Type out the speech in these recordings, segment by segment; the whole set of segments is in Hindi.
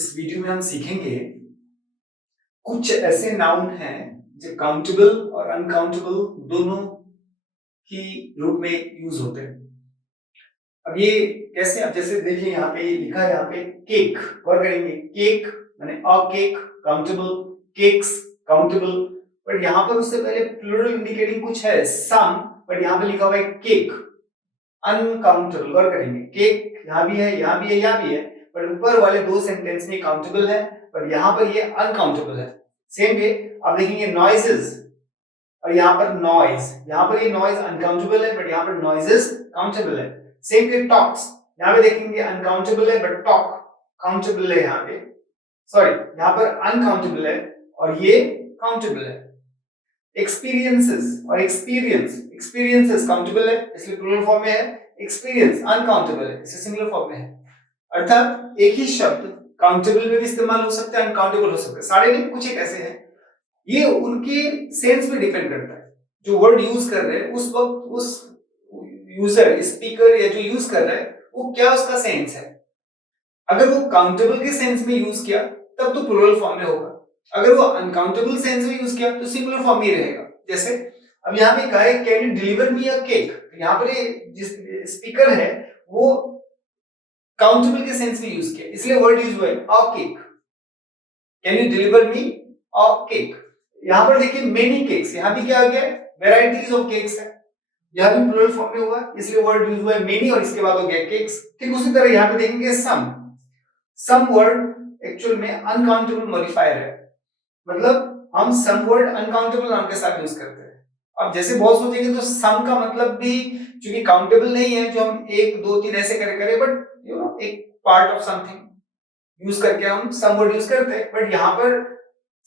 इस वीडियो में हम सीखेंगे कुछ ऐसे नाउन हैं जो काउंटेबल और अनकाउंटेबल दोनों ही रूप में यूज होते हैं। अब ये कैसे, अब जैसे देखिए यहाँ पे लिखा है, यहाँ पे केक, गौर करेंगे, केक माने अ केक काउंटेबल, केक्स काउंटेबल, पर यहाँ पर उससे पहले प्लूरल इंडिकेटिंग कुछ है सम, पर यहाँ पे लिखा हुआ है केक अनकाउंटेबल। गौर करेंगे, केक यहाँ भी है, यहाँ भी है, यहाँ भी है, पर ऊपर वाले दो सेंटेंस में काउंटेबल है, पर यहाँ पर ये अनकाउंटेबल है। सेम वे अब देखेंगे नॉइजेस, और यहाँ पर नॉइज, यहाँ पर ये नॉइज अनकाउंटेबल है, बट यहाँ पर नॉइजेस काउंटेबल है। सेम वे टॉक्स, यहाँ पे देखेंगे अनकाउंटेबल है बट टॉक काउंटेबल है। यहाँ पे सॉरी, यहाँ पर अनकाउंटेबल है और ये काउंटेबल है। एक्सपीरियंसेस और एक्सपीरियंसेस काउंटेबल है इसलिए प्लूरल फॉर्म में है, एक्सपीरियंस अनकाउंटेबल है इसलिए सिंगुलर फॉर्म में है। अर्थात एक ही शब्द काउंटेबल में भी इस्तेमाल हो सकता है, अनकाउंटेबल हो सकता है, सारे नहीं, कुछ एक ऐसे हैं। ये उनके सेंस पे डिपेंड करता है, जो वर्ड यूज कर रहे हैं उस वक्त उस यूजर स्पीकर या जो यूज कर रहा है वो क्या उसका सेंस है। अगर वो काउंटेबल के सेंस में यूज किया तब तो प्लूरल फॉर्म में होगा, अगर वो अनकाउंटेबल सेंस में यूज किया तो सिंगुलर फॉर्म में ही रहेगा। जैसे अब यहाँ पे कहा है can you deliver me a cake, यहाँ पर जिस स्पीकर है वो काउंटेबल के सेंस में यूज किया इसलिए वर्ड यूज हुआ है अ cake, can you deliver me a cake. यहाँ पर देखिए मेनी केक्स, यहाँ भी क्या आ गया, वेराइटीज ऑफ केक्स है, यहाँ भी प्लूरल फॉर्म में हुआ इसलिए वर्ड यूज हुआ है मेनी और इसके बाद हो गया केक्स। ठीक उसी तरह यहाँ पे देखेंगे सम वर्ड एक्चुअल में अनकाउंटेबल मॉडिफायर है, मतलब हम सम वर्ड अनकाउंटेबल नाम के साथ यूज करते हैं। अब जैसे बहुत सोचेंगे तो सम का मतलब भी क्योंकि काउंटेबल नहीं है जो हम 1 2 3 ऐसे करें, बट यू नो एक पार्ट ऑफ समथिंग यूज करके हम सम वर्ड यूज करते हैं, बट यहाँ पर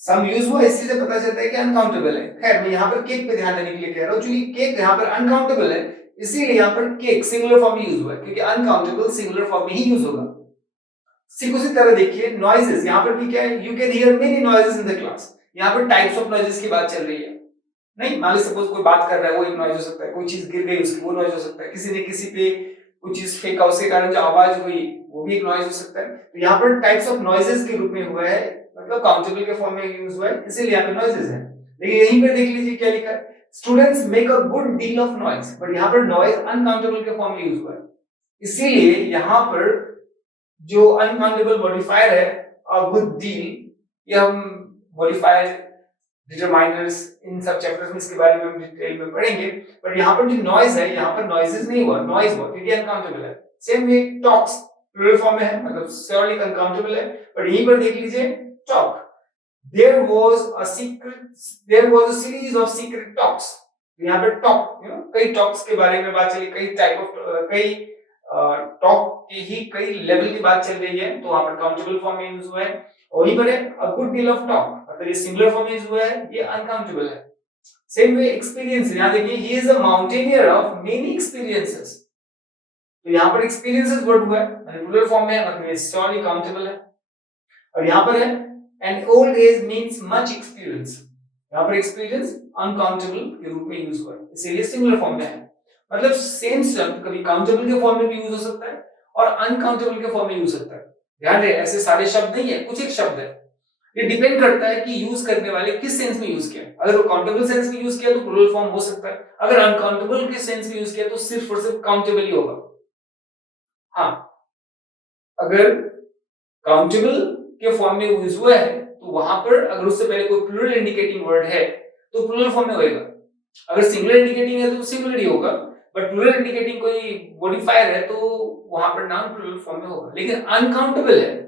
सम यूज हुआ इसी से पता चलता है कि अनकाउंटेबल है। खैर मैं यहाँ पर केक पे ध्यान देने के लिए कह रहा हूँ, क्योंकि केक यहाँ पर अनकाउंटेबल है इसीलिए यहाँ पर केक सिंगुलर फॉर्म में यूज हुआ है, क्योंकि अनकाउंटेबल सिंगुलर फॉर्म में ही यूज होगा। उसी तरह देखिए नॉइजेस, यहाँ पर भी क्या है, you can hear many noises in the class, यहाँ पर टाइप्स ऑफ नॉइजेस की बात चल रही है। नहीं, मान ली सपोज कोई बात कर रहा है वो एक नॉइज हो सकता है, कोई चीज गिर गई उसकी वो नॉइज हो सकता है, किसी ने किसी पे कोई चीज फेंका उसके कारण जो आवाज हुई वो भी एक नॉइज हो सकता है। तो यहाँ पर टाइप्स ऑफ नॉइजेस के रूप में हुआ है, मतलब काउंटेबल के फॉर्म में यूज हुआ है इसीलिए यहाँ पे नॉइजेस है। लेकिन यहीं पे देख लीजिए क्या लिखा है, students make a good deal of noise, but यहाँ पर नॉइज अनकाउंटेबल के फॉर्म में यूज हुआ है इसीलिए यहाँ पर जो अनकाउंटेबल मॉडिफायर है अ गुड डील, ये हम मॉडिफायर डिटरमाइनर्स इन सब चैप्टर्स में इसके बारे में हम डिटेल में पढ़ेंगे, बट यहाँ पर जो नॉइज है यहाँ पर नॉइजेस नहीं हुआ, नॉइज हुआ क्योंकि अनकाउंटेबल है। Same way talks plural form में है, मतलब श्योरली अनकाउंटेबल है, बट यहीं पर देख लीजिए talk, there was a series of secret talks, यहाँ पर टॉक कई टॉक्स के बारे में बात चली, कई टाइप ऑफ कई टॉक की ही कई लेवल की बात चल रही है, तो वहां पर काउंटेबल फॉर्म में यूज हुआ है। वहीं पर है a good deal of talk, मतलब ये सिंगुलर फॉर्म में यूज हुआ है, ये अनकाउंटेबल है। सेम वे एक्सपीरियंस, यहां देखिए he is a mountaineer of many experiences, तो यहां पर एक्सपीरियंसेस वर्ड हुआ है, मतलब प्लूरल फॉर्म में है, मतलब ये श्योरली काउंटेबल है। और यहां पर है an old age means much experience, यहां पर एक्सपीरियंस अनकाउंटेबल के रूप में यूज हुआ है इसीलिए सिंगुलर फॉर्म में है। मतलब सेम शब्द कभी काउंटेबल के फॉर्म में भी यूज हो सकता है और अनकाउंटेबल के फॉर्म में यूज हो सकता है। ध्यान रहे ऐसे सारे शब्द नहीं है, कुछ एक शब्द है, ये डिपेंड करता है कि यूज करने वाले किस सेंस में यूज किया। अगर वो काउंटेबल सेंस में यूज किया तो प्लूरल फॉर्म हो सकता है, अगर अनकाउंटेबल के सेंस में यूज किया तो सिर्फ और सिर्फ काउंटेबल ही होगा। हाँ, अगर काउंटेबल के फॉर्म में यूज हुआ है तो वहां पर अगर उससे पहले कोई प्लूरल इंडिकेटिंग वर्ड है तो प्लूरल फॉर्म में होएगा, अगर सिंगुलर इंडिकेटिंग है तो सिंगुलर ही होगा, बट प्लूरल इंडिकेटिंग कोई मॉडिफायर है तो वहां पर नाउन प्लूरल फॉर्म में होगा। लेकिन अनकाउंटेबल है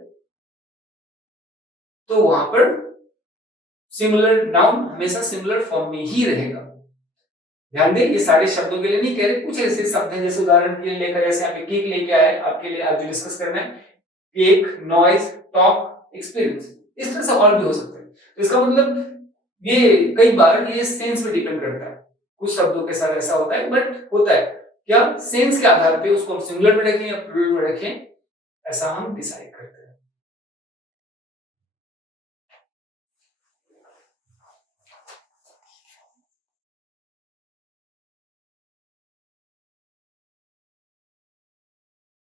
तो वहां पर सिंगुलर नाउन हमेशा सिंगुलर फॉर्म में ही रहेगा। ध्यान दें ये सारे शब्दों के लिए नहीं कह रहे, कुछ ऐसे शब्द हैं जैसे उदाहरण के लिए लेकर, जैसे आप केक लेके आए, आपके लिए आज डिस्कस करना है केक, नॉइज, टॉक, एक्सपीरियंस, इस तरह से और भी हो सकते हैं। तो इसका मतलब ये कई बार ये सेंस पे डिपेंड करता है, कुछ शब्दों के साथ ऐसा होता है, बट होता है क्या सेंस के आधार पे उसको हम सिंगुलर में रखें या प्लूरल में रखें, ऐसा हम डिसाइड करते हैं।